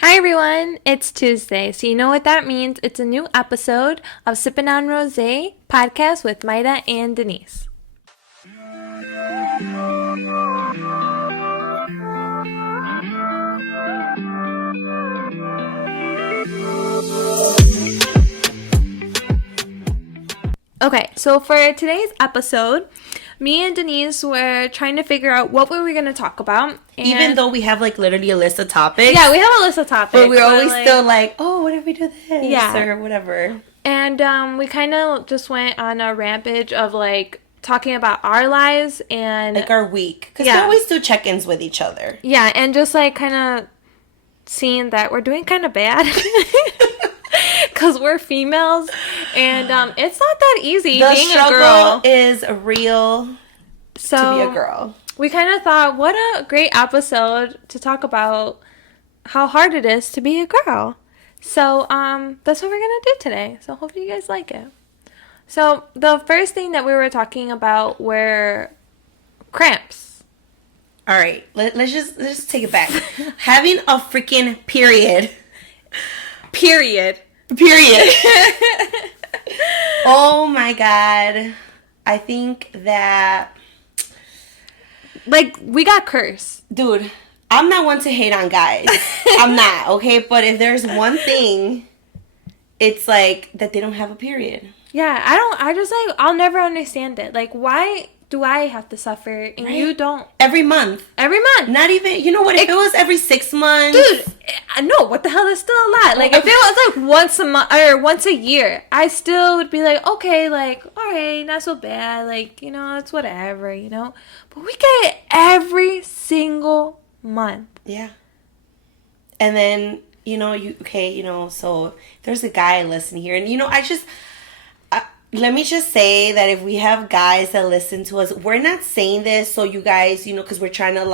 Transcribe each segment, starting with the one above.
Hi everyone, it's Tuesday, so you know what that means. It's a new episode of Sippin on Rosé Podcast with Mayra and Denise. Okay, so for today's episode, me and Denise were trying to figure out what we were going to talk about. Even though we have literally a list of topics. Yeah, we have a list of topics. But we're always still oh, what if we do this? Yeah. Or whatever. And we kind of just went on a rampage of talking about our lives and our week. Because we always do check-ins with each other. Yeah, and just kind of seeing that we're doing kind of bad. Because we're females, and it's not that easy being a girl. The struggle is real to be a girl. We kind of thought, what a great episode to talk about how hard it is to be a girl. So that's what we're going to do today. So hopefully you guys like it. So the first thing that we were talking about were cramps. All right, let's just take it back. Having a freaking period. Oh my God. I think that we got cursed. Dude, I'm not one to hate on guys. I'm not, okay? But if there's one thing, it's that they don't have a period. Yeah, I'll never understand it. Why do I have to suffer and you don't? Every month. Not even, you know what, if it was every 6 months. Dude, no, what the hell, that's still a lot. If it was once a month or once a year, I still would be okay, all right, not so bad, it's whatever, But we get it every single month. Yeah. And then, so there's a guy listening here, and let me just say that if we have guys that listen to us, we're not saying this so you guys, because we're trying to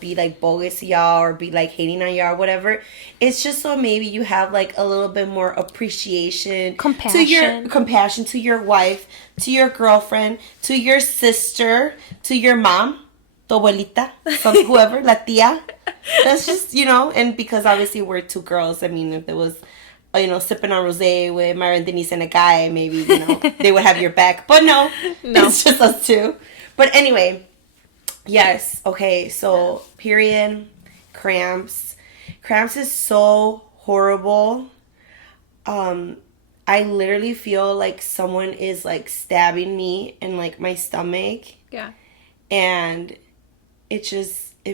be bogus to y'all or be hating on y'all or whatever. It's just so maybe you have a little bit more appreciation, compassion to your wife, to your girlfriend, to your sister, to your mom, tu abuelita, whoever, la tía. That's just, and because obviously we're two girls. I mean, if there was sipping on rosé with Mayra and Denise and a guy, maybe, they would have your back. But no, it's just us two. But anyway, yes. Okay, so period, cramps. Cramps is so horrible. I literally feel like someone is stabbing me in my stomach. Yeah. And it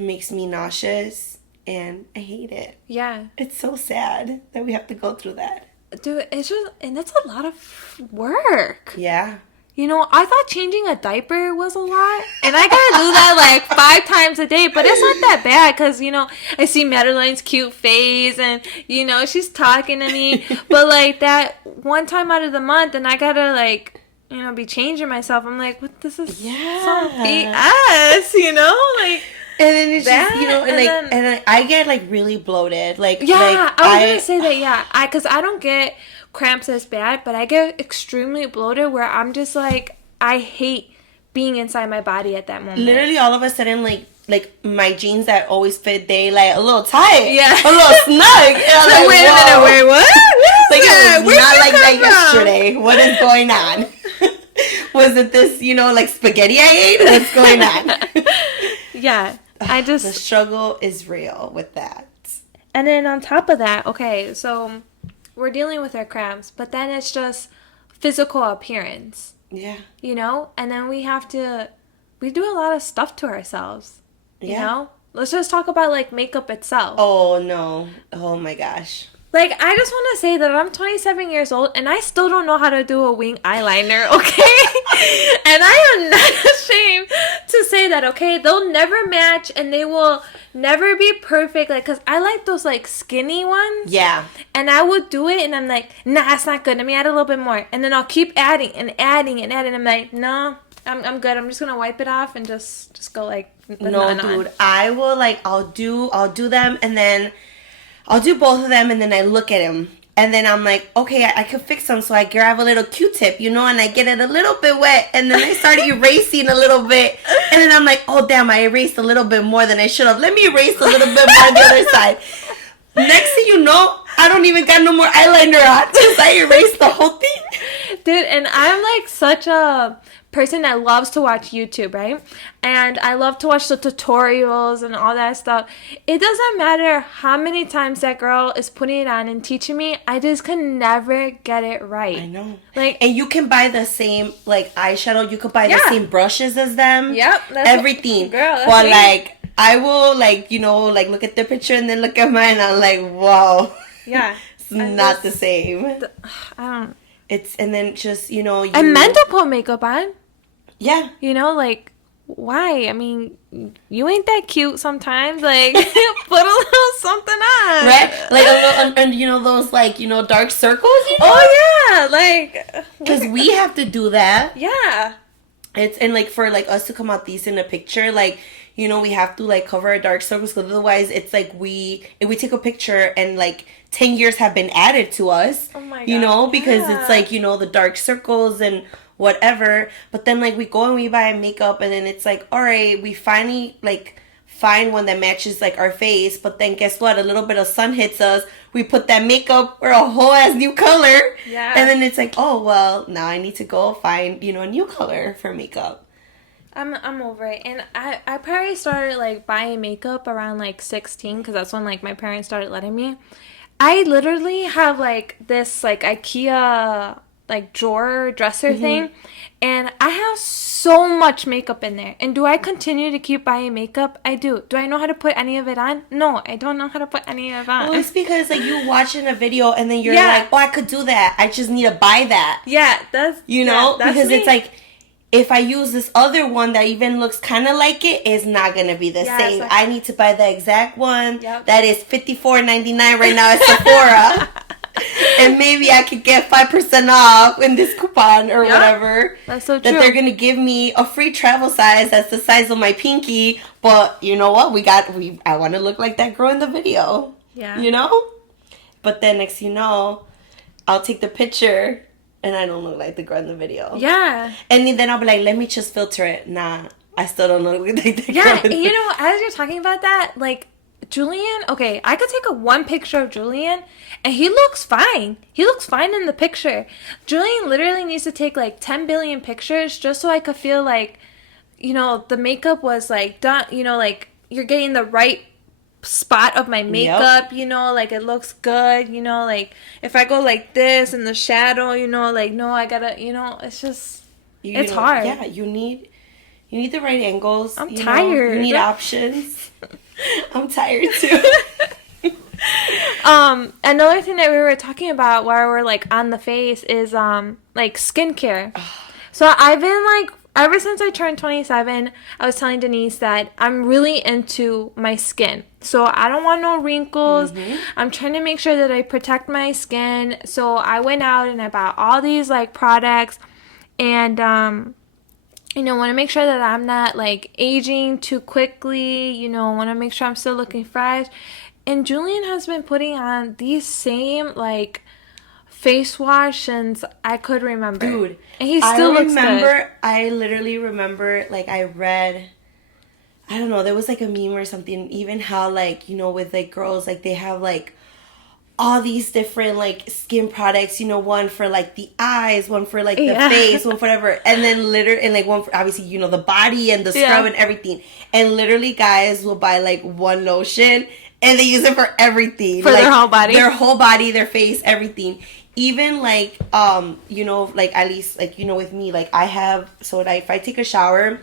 makes me nauseous. And I hate it. Yeah. It's so sad that we have to go through that. Dude, and that's a lot of work. Yeah. I thought changing a diaper was a lot. And I gotta do that 5 times a day. But it's not that bad because, I see Madeline's cute face and, she's talking to me. But that one time out of the month and I gotta be changing myself. I'm what, this is some BS, And then it's just, and I get really bloated. I was gonna say that, yeah. Because I don't get cramps as bad, but I get extremely bloated where I'm just I hate being inside my body at that moment. Literally all of a sudden, my jeans that always fit, they a little tight. Yeah. A little snug. So wait a minute, wait, what? It was not like that yesterday. What is going on? Was it this, spaghetti I ate? What's going on? Yeah. The struggle is real with that. And then on top of that, okay, so we're dealing with our cramps, but then it's just physical appearance. Yeah. And then we do a lot of stuff to ourselves. Yeah. Let's just talk about makeup itself. Oh no. Oh my gosh. I just want to say that I'm 27 years old and I still don't know how to do a wing eyeliner, okay? And I am not ashamed to say that, okay? They'll never match and they will never be perfect, because I like those, skinny ones. Yeah. And I would do it and I'm nah, it's not good. Let me add a little bit more. And then I'll keep adding and adding and adding. I'm no, I'm good. I'm just going to wipe it off and just go no, dude. I will, I'll do them and then I'll do both of them, and then I look at him, and then I'm okay, I could fix them, so I grab a little Q-tip, and I get it a little bit wet, and then I start erasing a little bit, and then I'm oh, damn, I erased a little bit more than I should have. Let me erase a little bit more on the other side. Next thing you know, I don't even got no more eyeliner on because I erased the whole thing. Dude, and I'm like such a person that loves to watch YouTube, right? And I love to watch the tutorials and all that stuff. It doesn't matter how many times that girl is putting it on and teaching me, I just can never get it right. I know. Like, and you can buy the same like eyeshadow, you could buy the same brushes as them. Yep. Everything. Girl, that's but me. like I will like, you know, like look at the picture and then look at mine and I'm like, wow. Yeah. It's not the same. I don't. It's, and then just, you know. I meant to put makeup on. Yeah. You know, like, why? I mean, you ain't that cute sometimes. Like, put a little something on. Right? Like, a little, and you know, those, like, you know, dark circles, you know? Oh, yeah. Like. Because we have to do that. Yeah. It's, and, like, for, like, us to come out decent in a picture, like, you know, we have to, like, cover our dark circles, because otherwise it's, like, if we take a picture and, like, 10 years have been added to us. Oh, my God. You know, because it's, like, you know, the dark circles and whatever. But then, like, we go and we buy makeup, and then it's, like, all right, we finally, like, find one that matches, like, our face. But then guess what? A little bit of sun hits us. We put that makeup or a whole ass new color. Yeah. And then it's, like, oh, well, now I need to go find, you know, a new color for makeup. I'm over it. And I probably started, like, buying makeup around, like, 16, because that's when, like, my parents started letting me. I literally have, like, this, like, IKEA, like, drawer dresser thing, and I have so much makeup in there. And do I continue to keep buying makeup? I do. Do I know how to put any of it on? No, I don't know how to put any of it on. Well, it's because, like, you watching a video and then you're like, oh, I could do that. I just need to buy that. Yeah, that's... You know? Yeah, because me. it's like, if I use this other one that even looks kind of like it, it's not going to be the same. Like, I need to buy the exact one that is $54.99 right now at Sephora. And maybe I could get 5% off in this coupon or whatever. That's so true. That they're going to give me a free travel size that's the size of my pinky. But you know what? I want to look like that girl in the video. Yeah. You know? But then next thing you know, I'll take the picture and I don't look like the girl in the video. Yeah. And then I'll be like, let me just filter it. Nah, I still don't look like the girl. Yeah, and you know, as you're talking about that, like, Julian, okay, I could take one picture of Julian, and he looks fine. He looks fine in the picture. Julian literally needs to take, like, 10 billion pictures just so I could feel like, you know, the makeup was, like, done, you know, like, you're getting the right spot of my makeup, you know, like, it looks good, you know, like, if I go like this in the shadow, you know, like, no, I gotta, you know, it's just, it's hard. Yeah, you need the right angles. I'm tired. You need options. I'm tired too. Another thing that we were talking about while we're, like, on the face is, like, skincare. So I've been, like, ever since I turned 27, I was telling Denise that I'm really into my skin. So I don't want no wrinkles. I'm trying to make sure that I protect my skin. So I went out and I bought all these, like, products. And, you know, want to make sure that I'm not, like, aging too quickly. You know, want to make sure I'm still looking fresh. And Julian has been putting on these same, like, face wash since I could remember. Dude. And he still looks good. I literally remember, like, I read, I don't know, there was, like, a meme or something, even how, like, you know, with, like, girls, like, they have, like, all these different, like, skin products, you know, one for, like, the eyes, one for, like, the face, one for whatever, and then literally, and, like, one for, obviously, you know, the body and the scrub and everything, and literally guys will buy, like, one lotion, and they use it for everything. For, like, their whole body? Their whole body, their face, everything. Even, like, you know, like, at least, like, you know, with me, like, I have, so, like, if I take a shower,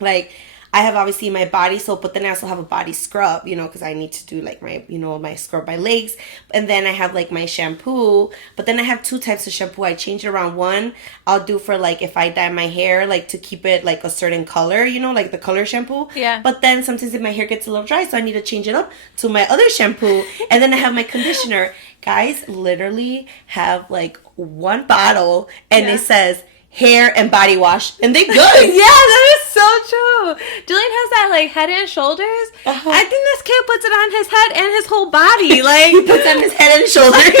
like, I have obviously my body soap, but then I also have a body scrub, you know, because I need to do, like, my, you know, my scrub my legs. And then I have, like, my shampoo. But then I have two types of shampoo. I change it around. One, I'll do for, like, if I dye my hair, like, to keep it, like, a certain color, you know, like the color shampoo. Yeah. But then sometimes if my hair gets a little dry, so I need to change it up to my other shampoo. And then I have my conditioner. Guys literally have, like, one bottle, and it says hair and body wash, and they good. Yeah, that is so true. Julian has that, like, Head and Shoulders. I think this kid puts it on his head and his whole body. Like, he puts on his head and shoulders.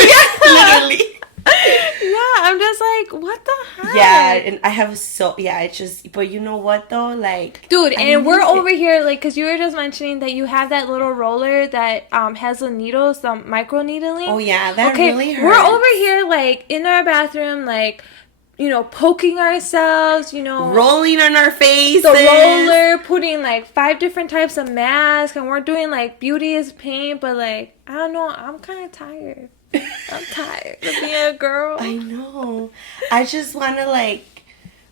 Literally. Yeah, I'm just like, what the heck? Yeah, and I have it's just, but you know what though, like, dude, I and we're need over here, like, because you were just mentioning that you have that little roller that has the needles, the micro needling. Oh yeah, that really hurts. We're over here, like, in our bathroom, like, you know, poking ourselves, you know, rolling on our faces, the roller, putting like 5 different types of masks, and we're doing like beauty is pain, but like, I don't know, I'm kind of tired. I'm tired of being a girl. I know. I just want to like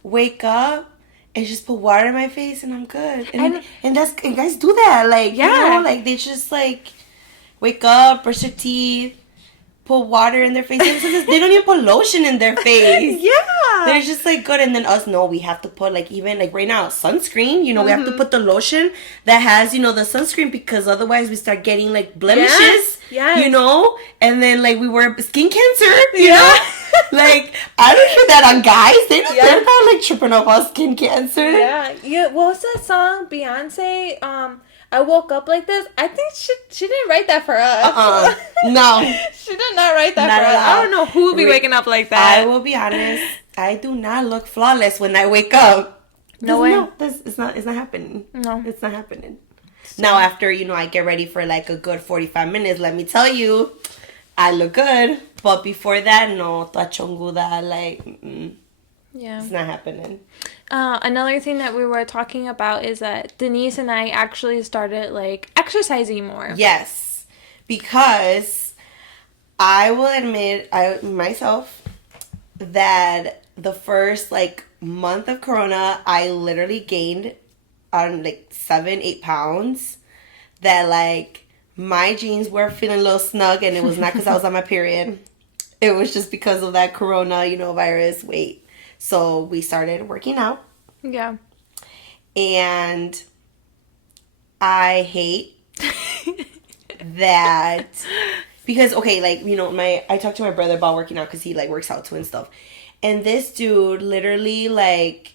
wake up and just put water in my face and I'm good. And guys do that, like, you know, like they just like wake up, brush their teeth, put water in their face. They don't even put lotion in their face. Yeah. They're just like good. And then us, no, we have to put like, even like right now, sunscreen, you know, we have to put the lotion that has, you know, the sunscreen, because otherwise we start getting like blemishes, you know, and then like we wear skin cancer, you know. Like, I don't hear that on guys. They're not like tripping about skin cancer. Yeah. What was that song? Beyonce, I woke up like this. I think she didn't write that for us. No. She did not write that for us. I don't know who would be waking up like that. I will be honest. I do not look flawless when I wake up. No way. No, it's not happening. No. It's not happening. So, now, after, you know, I get ready for like a good 45 minutes, let me tell you, I look good. But before that, no, toda chonguda, like, yeah, it's not happening. Another thing that we were talking about is that Denise and I actually started like exercising more. Yes, because I will admit myself that the first like month of Corona, I literally gained on like 7-8 pounds. That like my jeans were feeling a little snug, and it was not because I was on my period. It was just because of that Corona, you know, virus weight. So we started working out. Yeah. And I hate that because, okay, like, you know, I talked to my brother about working out because he like works out too and stuff. And this dude literally like,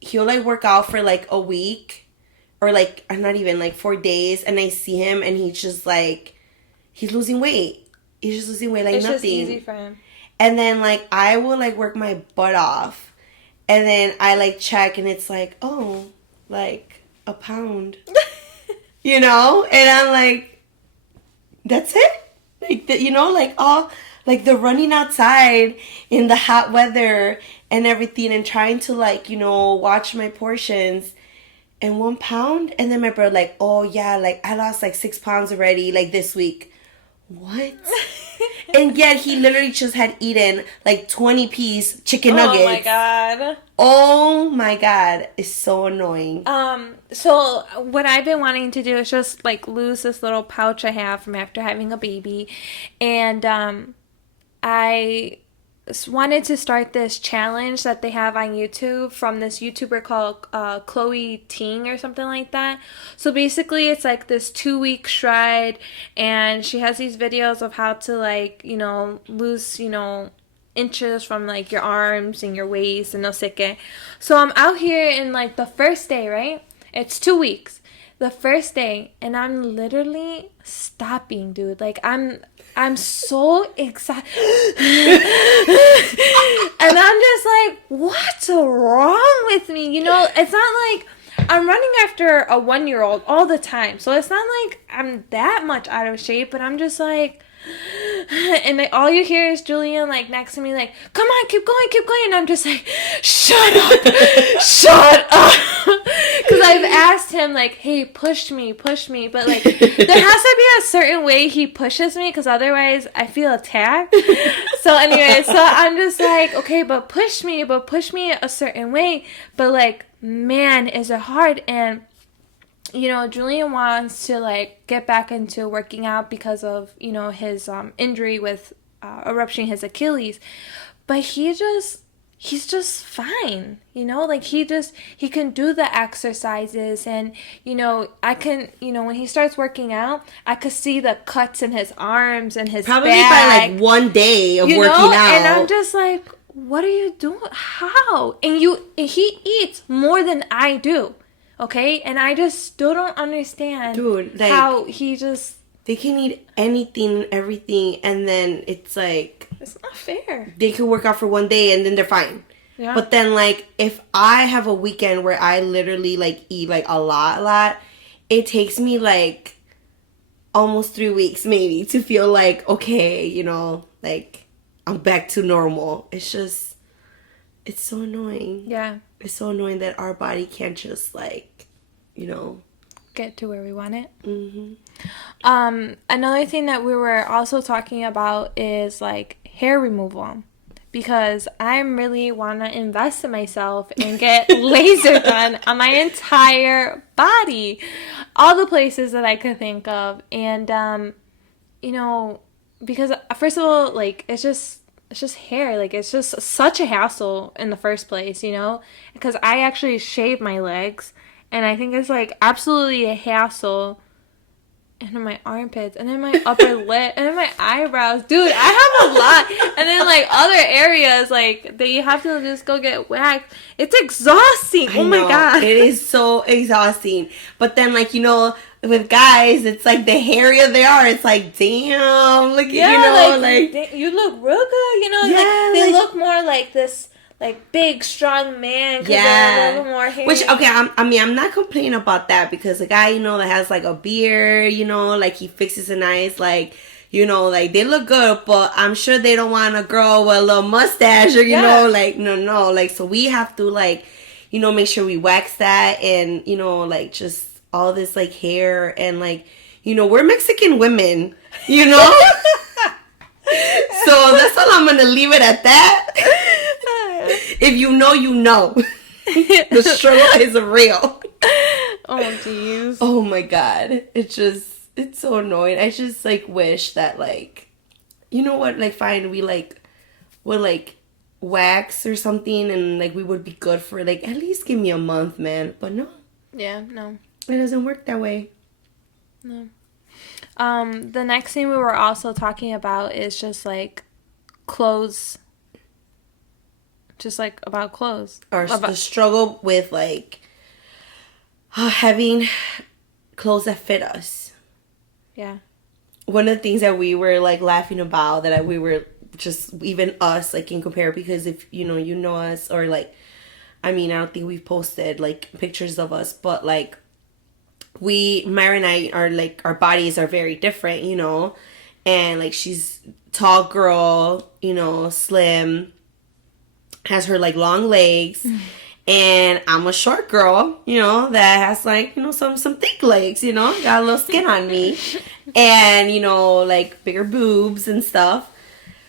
he'll like work out for like a week or like, not even like 4 days. And I see him and he's just like, he's losing weight. He's just losing weight like it's nothing. It's just easy for him. And then, like, I will, like, work my butt off. And then I, like, check, and it's like, oh, like, a pound. You know? And I'm like, that's it? Like, you know, like, all, like, the running outside in the hot weather and everything and trying to, like, you know, watch my portions. And 1 pound? And then my brother, like, oh, yeah, like, I lost, like, 6 pounds already, like, this week. What? And yet he literally just had eaten like 20-piece chicken nuggets. Oh my god. Oh my god. It's so annoying. So what I've been wanting to do is just like lose this little pouch I have from after having a baby. And I wanted to start this challenge that they have on YouTube from this YouTuber called Chloe Ting or something like that. So basically it's like this 2-week stride, and she has these videos of how to like, you know, lose, you know, inches from like your arms and your waist and no sé qué. So I'm out here in like the first day, right? It's 2 weeks. The first day, and I'm literally stopping, dude. Like I'm so excited. And I'm just like, what's wrong with me? You know, it's not like I'm running after a 1-year-old all the time. So it's not like I'm that much out of shape, but I'm just like, and like all you hear is Julian like next to me like, come on, keep going, and I'm just like, shut up. Because I've asked him like, hey, push me, but like there has to be a certain way he pushes me, because otherwise I feel attacked. So anyway, so I'm just like, okay, but push me a certain way, but like, man, is it hard. And you know, Julian wants to like get back into working out because of, you know, his injury with rupturing his Achilles, but he's just fine, you know, like he can do the exercises, and you know, I can, you know, when he starts working out, I could see the cuts in his arms and his probably back, by like 1 day of you working know? out, and I'm just like, what are you doing? How? And he eats more than I do. Okay? And I just still don't understand, dude, like, how he just... They can eat anything, everything, and then it's like... It's not fair. They could work out for one day and then they're fine. Yeah. But then, like, if I have a weekend where I literally, like, eat, like, a lot, it takes me, like, almost 3 weeks, maybe, to feel like, okay, you know, like, I'm back to normal. It's just, it's so annoying. Yeah. It's so annoying that our body can't just, like, you know, get to where we want it. Mm-hmm. Another thing that we were also talking about is, like, hair removal. Because I really want to invest in myself and get laser done on my entire body. All the places that I could think of. And, you know, because first of all, like, it's just hair. Like, it's just such a hassle in the first place, you know? Because I actually shave my legs. And I think it's, like, absolutely a hassle. And then my armpits, and then my upper lip, and then my eyebrows. Dude, I have a lot. And then, like, other areas, like, that you have to just go get waxed. It's exhausting. Oh, my God. It is so exhausting. But then, like, you know, with guys, it's, like, the hairier they are, it's, like, damn. Look at, you know, like. You look real good, you know? Yeah, like, they look more like this, like, big, strong man. Yeah. A little more hair. Which, okay, I'm not complaining about that because a guy, you know, that has, like, a beard, you know, like, he fixes it nice, like, you know, like, they look good, but I'm sure they don't want a girl with a little mustache or, you know, like, no, like, so we have to, like, you know, make sure we wax that and, you know, like, just all this, like, hair and, like, you know, we're Mexican women, you know? So that's all I'm going to leave it at that. If you know, you know. The struggle is real. Oh, jeez. Oh, my God. It's so annoying. I just, like, wish that, like, you know what? Like, fine, we, like, would, like, wax or something and, like, we would be good for, like, at least give me a month, man. But no. Yeah, no. It doesn't work that way. No. The next thing we were also talking about is just, like, clothes. Just, like, about clothes. Or the struggle with, like, having clothes that fit us. Yeah. One of the things that we were, like, laughing about, that we were just, even us, like, in compare, because if, you know us, or, like, I mean, I don't think we've posted, like, pictures of us, but, like, Mayra and I are, like, our bodies are very different, you know, and, like, she's tall girl, you know, slim, has her, like, long legs, and I'm a short girl, you know, that has, like, you know, some thick legs, you know, got a little skin on me, and, you know, like, bigger boobs and stuff.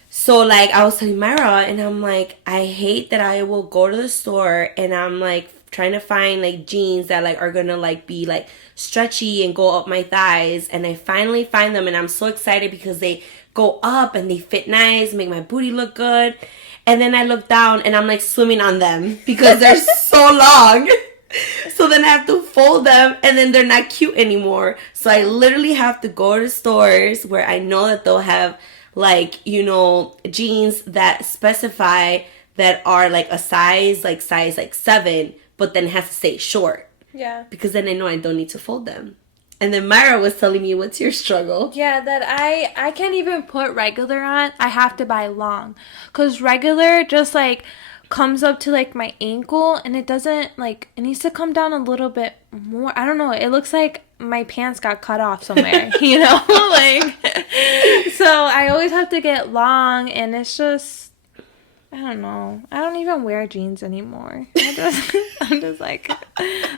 So, like, I was telling Mayra, and I'm like, I hate that I will go to the store, and I'm, like, trying to find, like, jeans that, like, are gonna, like, be, like, stretchy and go up my thighs, and I finally find them, and I'm so excited because they go up, and they fit nice, make my booty look good, and then I look down, and I'm, like, swimming on them because they're so long. So then I have to fold them, and then they're not cute anymore. So I literally have to go to stores where I know that they'll have, like, you know, jeans that specify that are, like, a size, like, 7, but then it has to stay short. Yeah. Because then I know I don't need to fold them. And then Mayra was telling me, what's your struggle? Yeah, that I can't even put regular on. I have to buy long. Because regular just, like, comes up to, like, my ankle, and it doesn't, like, it needs to come down a little bit more. I don't know. It looks like my pants got cut off somewhere, you know? Like, so I always have to get long, and it's just, I don't know. I don't even wear jeans anymore. I'm just like,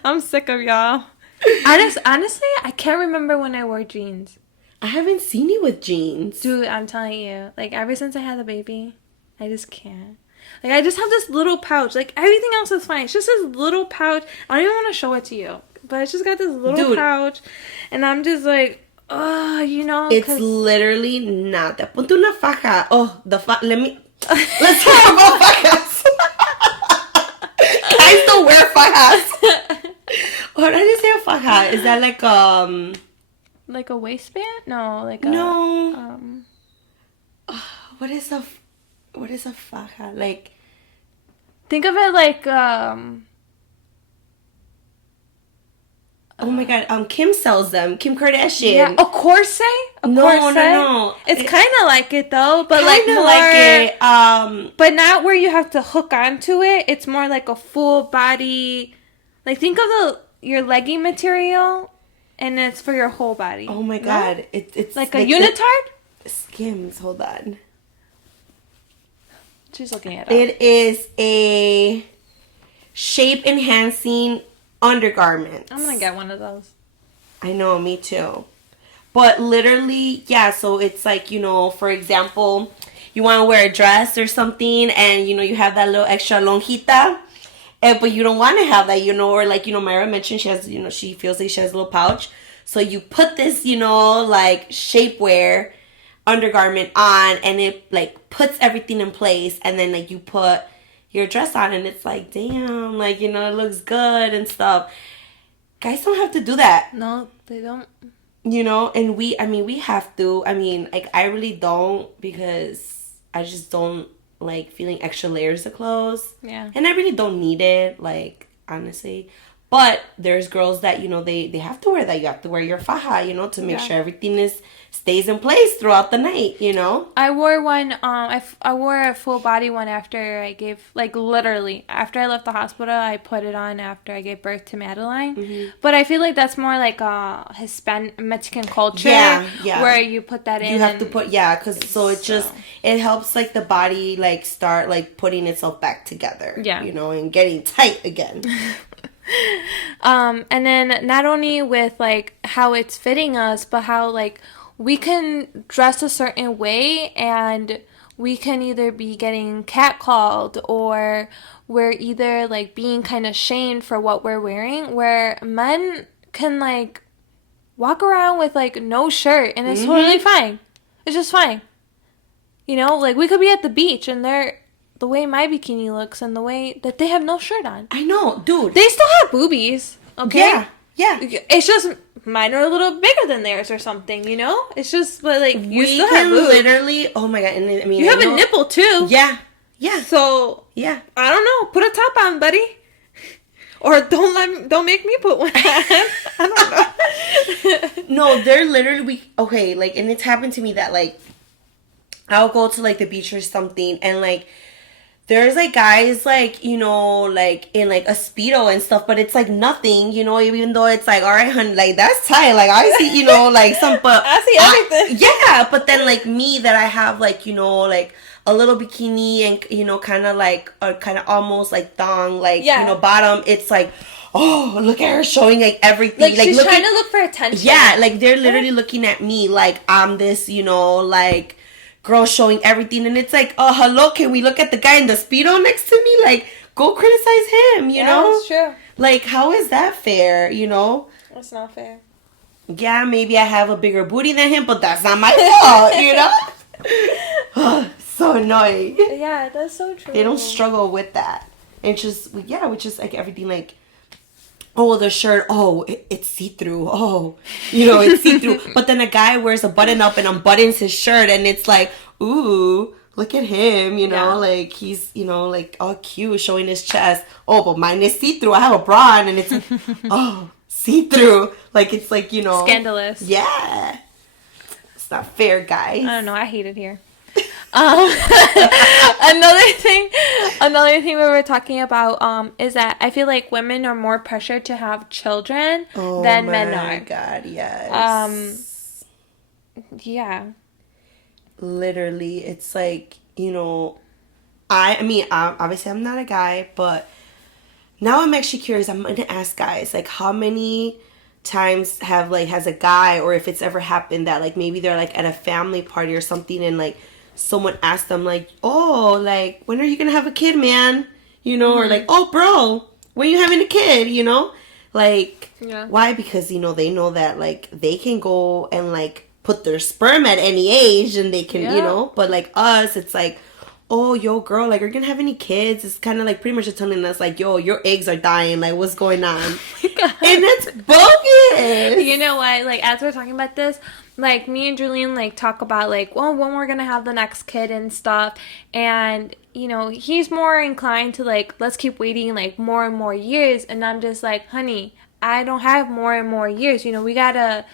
I'm sick of y'all. Honestly, I can't remember when I wore jeans. I haven't seen you with jeans. Dude, I'm telling you. Like, ever since I had the baby, I just can't. Like, I just have this little pouch. Like, everything else is fine. It's just this little pouch. I don't even want to show it to you. But it's just got this little pouch. And I'm just like, oh, you know. It's literally not that. Ponte una faja. Oh, let's talk about fajas. Guys don't wear fajas. What did you say a faja? Is that like a waistband? No, like no. What is a faja? Like, think of it like Oh my god, Kim sells them. Kim Kardashian. Yeah, a corset? No. It's kind of like it though, but like Kinda more like it. but not where you have to hook onto it. It's more like a full body. Like think of your legging material, and it's for your whole body. Oh my god, it's like a unitard. Skims. Hold on. She's looking it up. It is a shape enhancing undergarment. I'm gonna get one of those. I know, me too. But literally, yeah, so it's like, for example, you want to wear a dress or something and, you have that little extra lonjita, but you don't want to have that, or like, Mayra mentioned she has, she feels like she has a little pouch. So you put this, like shapewear undergarment on and it like puts everything in place and then like you put your dress on and it's like, damn, like, it looks good and stuff. Guys don't have to do that. No, they don't. And we have to. Like, I really don't because I just don't like feeling extra layers of clothes. Yeah. And I really don't need it, like, honestly. But there's girls that, they have to wear that. You have to wear your faja, to make sure everything stays in place throughout the night, I wore one, I wore a full body one after I gave, like, literally, after I left the hospital, I put it on after I gave birth to Madeline. Mm-hmm. But I feel like that's more like a Mexican culture. Yeah. Where you put that in. You have to put, because it helps, like, the body, like, start, like, putting itself back together. Yeah. And getting tight again. And then not only with, like, how it's fitting us, but how, like, we can dress a certain way and we can either be getting catcalled or we're either, like, being kind of shamed for what we're wearing, where men can, like, walk around with, like, no shirt and it's totally fine. It's just fine. Like, we could be at the beach and the way my bikini looks and the way that they have no shirt on. I know, dude. They still have boobies, okay? Yeah. It's just mine are a little bigger than theirs or something, It's just, but, like, you still have boobs. Literally, oh my god, and you have a nipple, too. Yeah. So, yeah. I don't know. Put a top on, buddy. Or don't make me put one on. I don't know. No, they're literally, okay, like, and it's happened to me that, like, I'll go to, like, the beach or something, and, like, there's, like, guys, like, like, in, like, a Speedo and stuff, but it's, like, nothing, even though it's, like, all right, honey, like, that's tight, like, I see, like, but... I see everything. Yeah, but then, like, me, that I have, like, like, a little bikini and, kind of, like, kind of almost, like, thong, like, bottom, it's, like... Oh, look at her showing, like, everything. Like she's trying to look for attention. Yeah, like, they're literally looking at me like I'm this, like, girl showing everything. And it's like, oh, hello, can we look at the guy in the Speedo next to me? Like, go criticize him, you know? That's true. Like, how is that fair, That's not fair. Yeah, maybe I have a bigger booty than him, but that's not my fault, So annoying. Yeah, that's so true. They don't struggle with that. And just, which is, like, everything, like, oh, the shirt, oh, it's see-through, oh, it's see-through. But then a guy wears a button-up and unbuttons his shirt, and it's like, ooh, look at him, like, he's, like, all cute, showing his chest. Oh, but mine is see-through. I have a bra on, and it's, oh, see-through. Like, it's like, Scandalous. Yeah. It's not fair, guys. I don't know. I hate it here. Another thing we were talking about is that I feel like women are more pressured to have children than men are. Oh my god, yes. Yeah. Literally, it's like, obviously I'm not a guy, but now I'm actually curious. I'm gonna ask guys, like, how many times has a guy, or if it's ever happened that, like, maybe they're, like, at a family party or something and, like, someone asked them, like, oh, like, when are you gonna have a kid, man? Or like, oh, bro, when are you having a kid? Like, why? Because, they know that, like, they can go and, like, put their sperm at any age and they can, but, like, us, it's like, oh, yo, girl, like, are you gonna have any kids? It's kind of, like, pretty much just telling us, like, yo, your eggs are dying, like, what's going on? And it's bogus. You know what, like, as we're talking about this, like, me and Julian, like, talk about, like, well, when we're gonna have the next kid and stuff, and, he's more inclined to, like, let's keep waiting, like, more and more years, and I'm just like, honey, I don't have more and more years. You know, we gotta.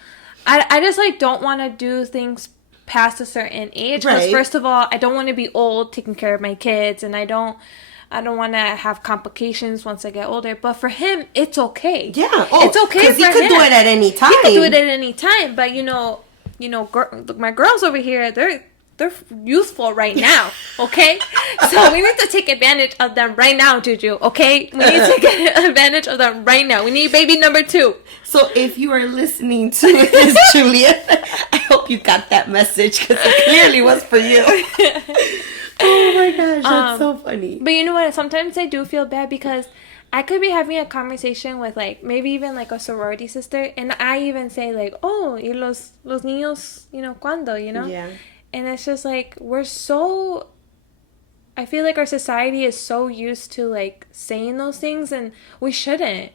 I just like don't want to do things past a certain age. Because Right. first of all, I don't want to be old taking care of my kids, and I don't want to have complications once I get older. But for him, it's okay. Yeah. It's okay for Because he could do it at any time. He could do it at any time. But my girls over here, they're youthful right now, okay? So we need to take advantage of them right now, Juju, okay? We need to get advantage of them right now. We need baby number 2. So if you are listening to this, Julia, I hope you got that message because it clearly was for you. Oh my gosh, that's so funny. But you know what? Sometimes I do feel bad because I could be having a conversation with, like, maybe even, like, a sorority sister, and I even say, like, oh, y los niños, ¿cuándo, Yeah. And it's just, like, I feel like our society is so used to, like, saying those things, and we shouldn't,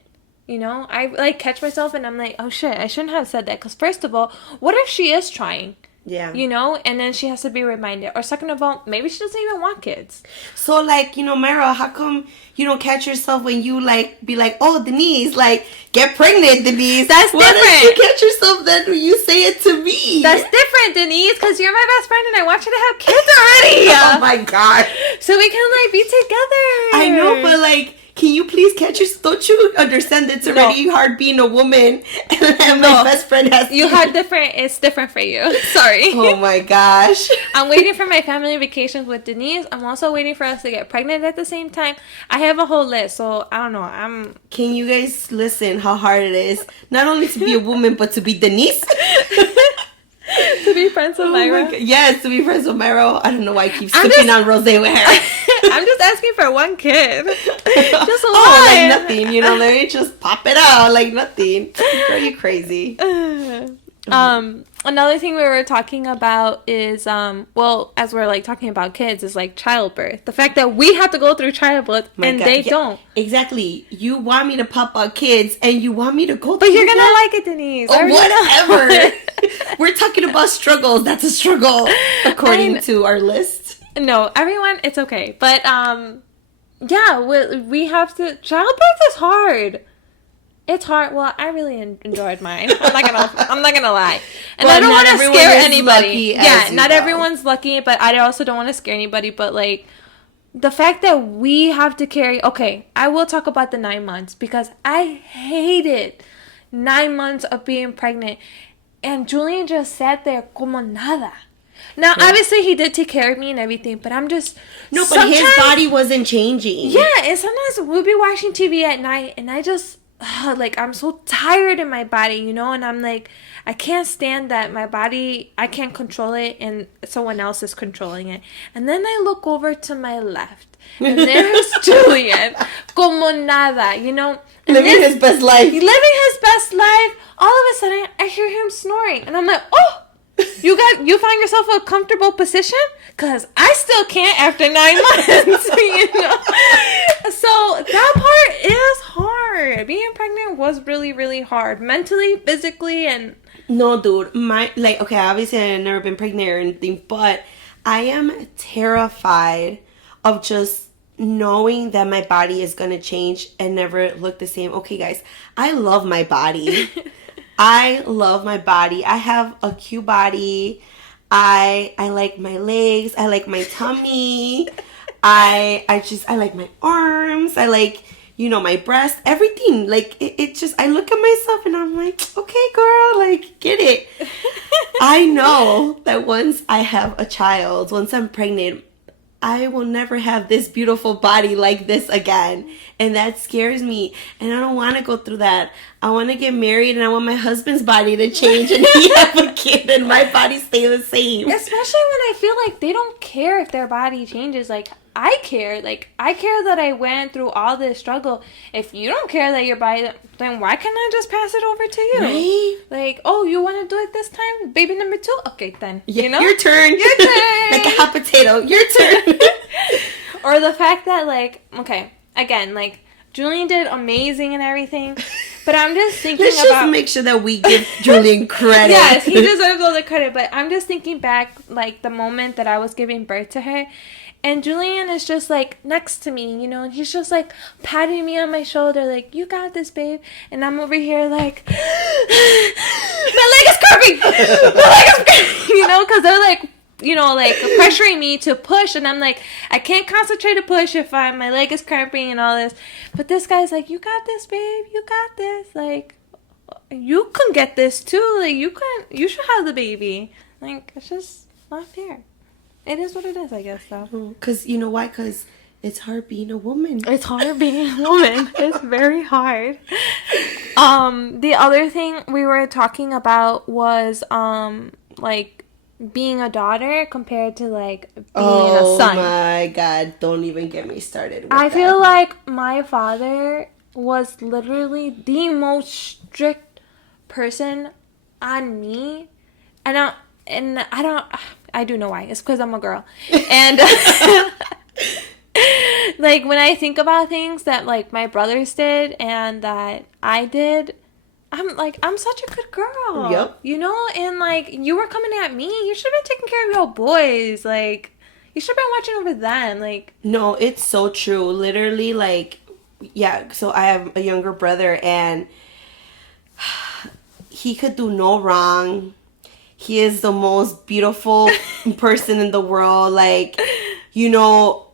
I, like, catch myself, and I'm like, oh, shit, I shouldn't have said that, because first of all, what if she is trying? Yeah. And then she has to be reminded. Or second of all, maybe she doesn't even want kids. So, like, Mayra, how come you don't catch yourself when you, like, be like, oh, Denise, like, get pregnant, Denise. That's different. Why don't you catch yourself then when you say it to me? That's different, Denise, because you're my best friend and I want you to have kids already. Oh, my God. So we can, like, be together. I know, but, like, can you please catch yourself? Don't you understand it's already hard being a woman and my best friend has it's different for you. Sorry. Oh my gosh. I'm waiting for my family vacations with Denise. I'm also waiting for us to get pregnant at the same time. I have a whole list, so I don't know. Can you guys listen how hard it is? Not only to be a woman, but to be Denise. To be friends with Mayra. Yes, to be friends with Mayra. I don't know why I keep sipping on Rosé with her. I'm just asking for one kid. Just one. Oh, like nothing. Let me just pop it out like nothing. Girl, you crazy. Another thing we were talking about is, as we're, like, talking about kids, is, like, childbirth. The fact that we have to go through childbirth and they don't. Exactly. You want me to pop out kids and you want me to go through But you're gonna that? like it, Denise. Oh, whatever. We're talking about struggles. That's a struggle, according to our list. No, everyone, it's okay. But, yeah, we have to... Childbirth is hard. It's hard. Well, I really enjoyed mine. I'm not gonna lie. And I don't want to scare anybody. Yeah, not everyone's lucky, but I also don't want to scare anybody. But, like, the fact that we have to carry... Okay, I will talk about the 9 months because I hated 9 months of being pregnant. And Julian just sat there como nada. Now, obviously, he did take care of me and everything, but I'm just... No, but his body wasn't changing. Yeah, and sometimes we'll be watching TV at night, and I just... like, I'm so tired in my body, and I'm like, I can't stand that my body, I can't control it, and someone else is controlling it. And then I look over to my left, and there's Julian, como nada, Living his best life. All of a sudden, I hear him snoring, and I'm like, oh! You find yourself a comfortable position? Because I still can't after 9 months, So that part is hard. Being pregnant was really, really hard. Mentally, physically, and... No, dude. Okay, obviously I've never been pregnant or anything, but I am terrified of just knowing that my body is going to change and never look the same. Okay, guys, I love my body. I love my body. I have a cute body. I like my legs. I like my tummy. I like my arms. I like, my breast. Everything. Like, it just, I look at myself and I'm like, okay, girl, like, get it. I know that once I have a child, once I'm pregnant, I will never have this beautiful body like this again. And that scares me. And I don't want to go through that. I want to get married and I want my husband's body to change and he have a kid and my body stay the same. Especially when I feel like they don't care if their body changes. Like, I care. Like, I care that I went through all this struggle. If you don't care that your body, then why can't I just pass it over to you? Right? Like, oh, you want to do it this time? Baby number 2? Okay, then. Your turn. Your turn. Like a hot potato. Your turn. Or the fact that, like, okay, again, like, Julian did amazing and everything, but I'm just thinking Let's just make sure that we give Julian credit. Yes, he deserves all the credit, but I'm just thinking back, like, the moment that I was giving birth to her, And Julian is just, like, next to me, you know, and he's just, like, patting me on my shoulder, like, you got this, babe. And I'm over here, like, my leg is cramping! My leg is cramping! You know, because they're, like, you know, like, pressuring me to push. And I'm like, I can't concentrate to push if my leg is cramping and all this. But this guy's like, you got this, babe. You got this. Like, you can get this, too. Like, you should have the baby. Like, it's just not fair. It is what it is, I guess, though. Because, you know why? Because it's hard being a woman. It's hard being a woman. It's very hard. The other thing we were talking about was, like, being a daughter compared to, like, being a son. Oh, my God. Don't even get me started with I feel like my father was literally the most strict person on me. I do know why. It's because I'm a girl. And, like, when I think about things that, like, my brothers did and that I did, I'm like, I'm such a good girl. Yep. You know? And, like, you were coming at me. You should have been taking care of your boys. Like, you should have been watching over them. Like, no, it's so true. Literally, like, yeah, so I have a younger brother, and he could do no wrong. He is the most beautiful person in the world. Like, you know,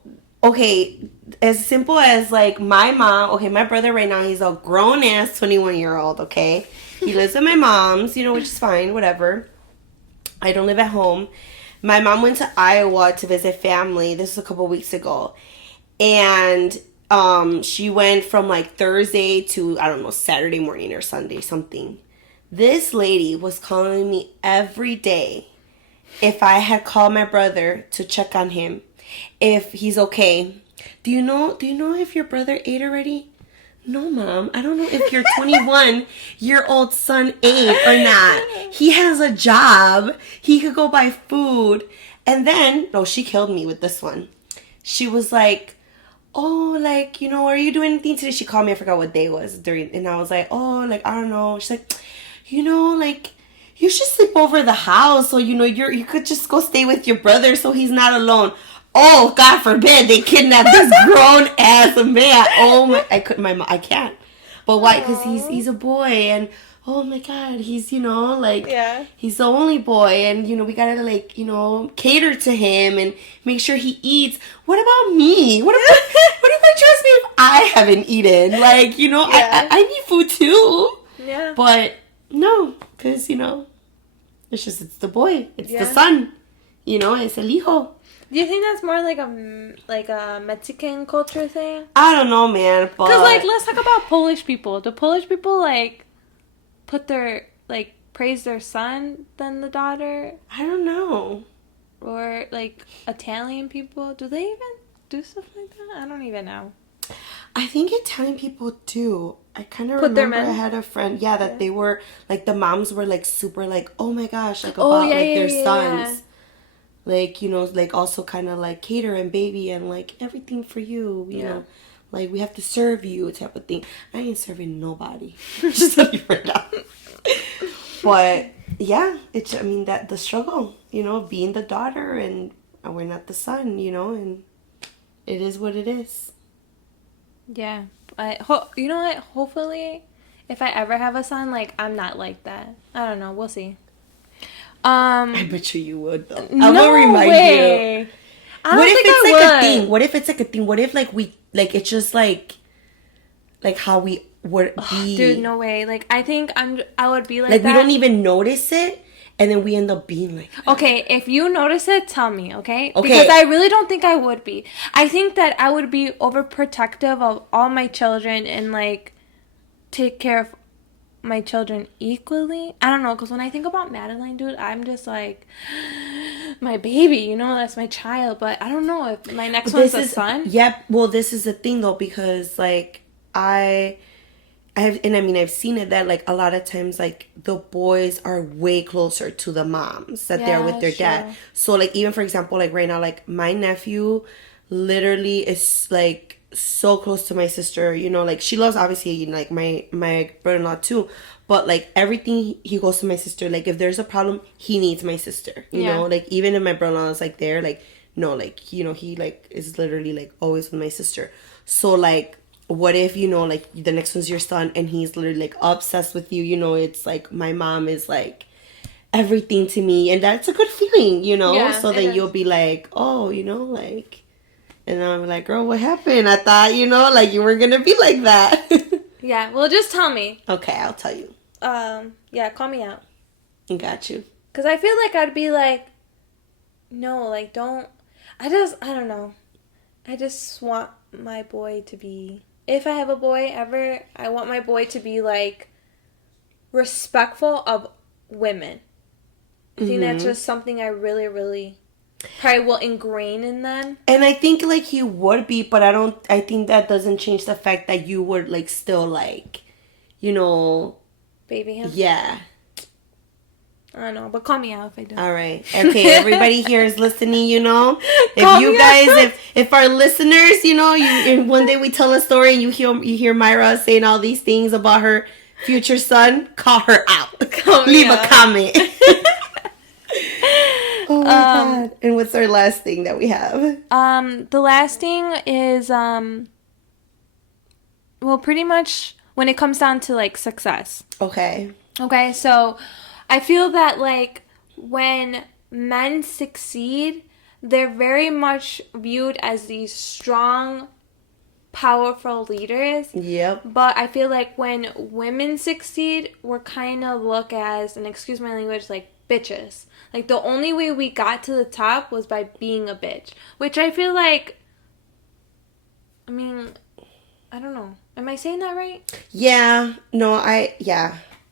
okay, as simple as, like, my mom, okay, my brother right now, he's a grown-ass 21-year-old, okay? He lives with my mom's, you know, which is fine, whatever. I don't live at home. My mom went to Iowa to visit family. This was a couple weeks ago. And she went from, like, Thursday to, I don't know, Saturday morning or Sunday, something. This lady was calling me every day if I had called my brother to check on him, if he's okay. Do you know if your brother ate already? No, Mom. I don't know if your 21-year-old son ate or not. He has a job. He could go buy food. And then, no, she killed me with this one. She was like, oh, like, you know, are you doing anything today? She called me. I forgot what day it was. And I was like, oh, like, I don't know. She's like, you know, like, you should sleep over the house so, you know, you could just go stay with your brother so he's not alone. Oh, God forbid they kidnap this grown-ass man. Oh, my, I can't. But why? Because he's a boy, and, oh, my God, he's, you know, like, yeah. He's the only boy, and, you know, we gotta, like, you know, cater to him and make sure he eats. What about me? What if I trust me if I haven't eaten? Like, you know, yeah. I need food, too. Yeah. But no, because, you know, it's the boy. It's the son. You know, it's el hijo. Do you think that's more like a Mexican culture thing? I don't know, man. Because, like, let's talk about Polish people. Do Polish people, like, praise their son than the daughter? I don't know. Or, like, Italian people, do they even do stuff like that? I don't even know. I think Italian people do. I kind of remember I had a friend, that they were, like, the moms were, like, super, like, oh my gosh, like, about, their sons. Yeah. Like, you know, like, also kind of, like, cater and baby and, like, everything for you, you know. Like, we have to serve you type of thing. I ain't serving nobody. Just tell you right now. But, yeah, I mean, that the struggle, you know, being the daughter and we're not the son, you know, and it is what it is. Yeah. You know what? Hopefully, if I ever have a son, like, I'm not like that. I don't know. We'll see. I bet you would, though. I'm gonna remind way. you. What if it's like a thing? What if it's like a thing? What if, like, we, like, it's just like how we would be? Dude, no way. Like, I think I would be like that. Like, we don't even notice it, and then we end up being like that. Okay, if you notice it, tell me, okay? Because I really don't think I would be. I think that I would be overprotective of all my children and, like, take care of my children equally. I don't know, because when I think about Madeline, dude, I'm just like, my baby, you know, that's my child. But I don't know if my next one's a son. Yep. Well, this is the thing, though, because, like, I've seen it that, like, a lot of times, like, the boys are way closer to the moms that they're with their dad. So, like, even, for example, like, right now, like, my nephew literally is, like, so close to my sister, you know, like, she loves, obviously, like, my brother-in-law, too. But, like, everything, he goes to my sister. Like, if there's a problem, he needs my sister, you know? Like, even if my brother-in-law is, like, there, like, no, like, you know, he like is literally like always with my sister. So like, what if, you know, like the next one's your son and he's literally like obsessed with you, you know, it's like my mom is like everything to me, and that's a good feeling, you know. Yeah, so then you'll be like, oh, you know, like, and I'm like, girl, what happened? I thought, you know, like you were gonna be like that. Yeah, well, just tell me. Okay, I'll tell you. Yeah, call me out. Got you. Because I feel like I'd be like, no, like, don't. I don't know. I just want my boy to be, if I have a boy ever, I want my boy to be, like, respectful of women. I think that's just something I really, really probably will ingrain in them. And I think, like, he would be, but I think that doesn't change the fact that you would, like, still, like, you know. Baby him? Yeah. I don't know, but call me out if I do. All right. Okay, everybody here is listening, you know. If you guys, if our listeners, you know, and one day we tell a story and you hear Mayra saying all these things about her future son, call her out. Leave a comment. Oh my God. And what's our last thing that we have? The last thing is, well, pretty much when it comes down to, like, success. Okay, so I feel that, like, when men succeed, they're very much viewed as these strong, powerful leaders. Yep. But I feel like when women succeed, we're kind of looked as, and excuse my language, like, bitches. Like, the only way we got to the top was by being a bitch. Which I feel like, I mean, I don't know. Am I saying that right? Yeah. No, I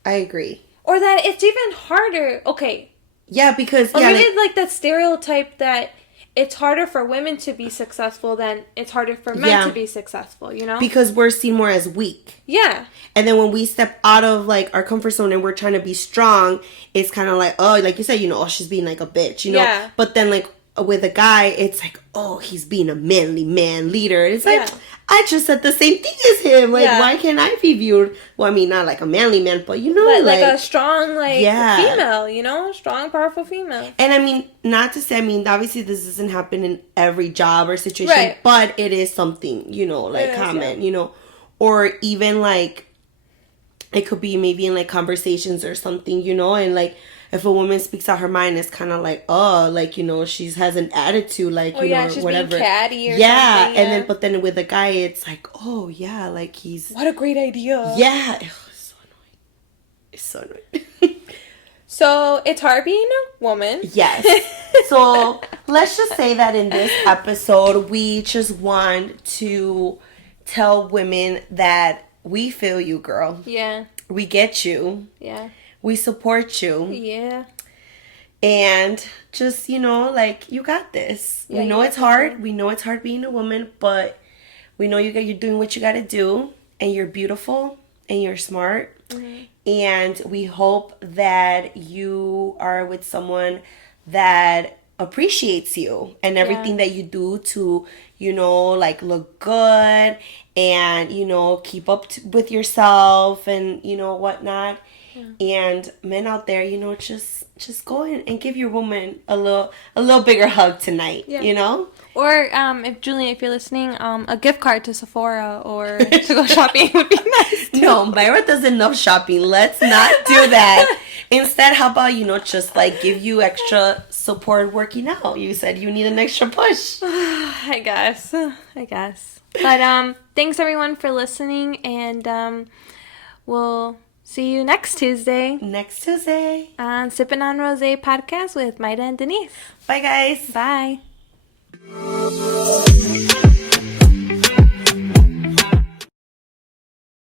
agree. Or that it's even harder. Okay. Yeah, because... Or maybe like that stereotype that it's harder for women to be successful than it's harder for men to be successful, you know? Because we're seen more as weak. Yeah. And then when we step out of, like, our comfort zone and we're trying to be strong, it's kind of like, oh, like you said, you know, oh, she's being like a bitch, you know? Yeah. But then, like, with a guy, it's like, oh, he's being a manly man leader. It's like, I just said the same thing as him. Like, why can't I be viewed? Well, I mean, not like a manly man, but, you know, like a strong, like, female, you know? Strong, powerful female. And, I mean, not to say, I mean, obviously this doesn't happen in every job or situation, but it is something, you know, like, common, you know? Or even, like, it could be maybe in, like, conversations or something, you know? And, like, if a woman speaks out her mind, it's kind of like, oh, like, you know, she has an attitude, like, you know, she's whatever. Being catty or something. And then, but then with a guy, it's like, oh, yeah, like, he's... What a great idea. Yeah. It's so annoying. So, it's hard being a woman. Yes. So, let's just say that in this episode, we just want to tell women that we feel you, girl. Yeah. We get you. Yeah. We support you. Yeah. And just, you know, like, you got this. Yeah, we know it's hard. We know it's hard being a woman, but we know you're doing what you got to do. And you're beautiful. And you're smart. Mm-hmm. And we hope that you are with someone that appreciates you. And everything that you do to, you know, like, look good. And, you know, keep up with yourself. And, you know, whatnot. And men out there, you know, just go in and give your woman a little bigger hug tonight, you know? Or if Julian, if you're listening, a gift card to Sephora or to go shopping would be nice too. No, Mayra does enough shopping. Let's not do that. Instead, how about, you know, just like give you extra support working out? You said you need an extra push. I guess. But thanks everyone for listening, and we'll see you next Tuesday. On Sippin on Rosé Podcast with Mayra and Denise. Bye, guys. Bye.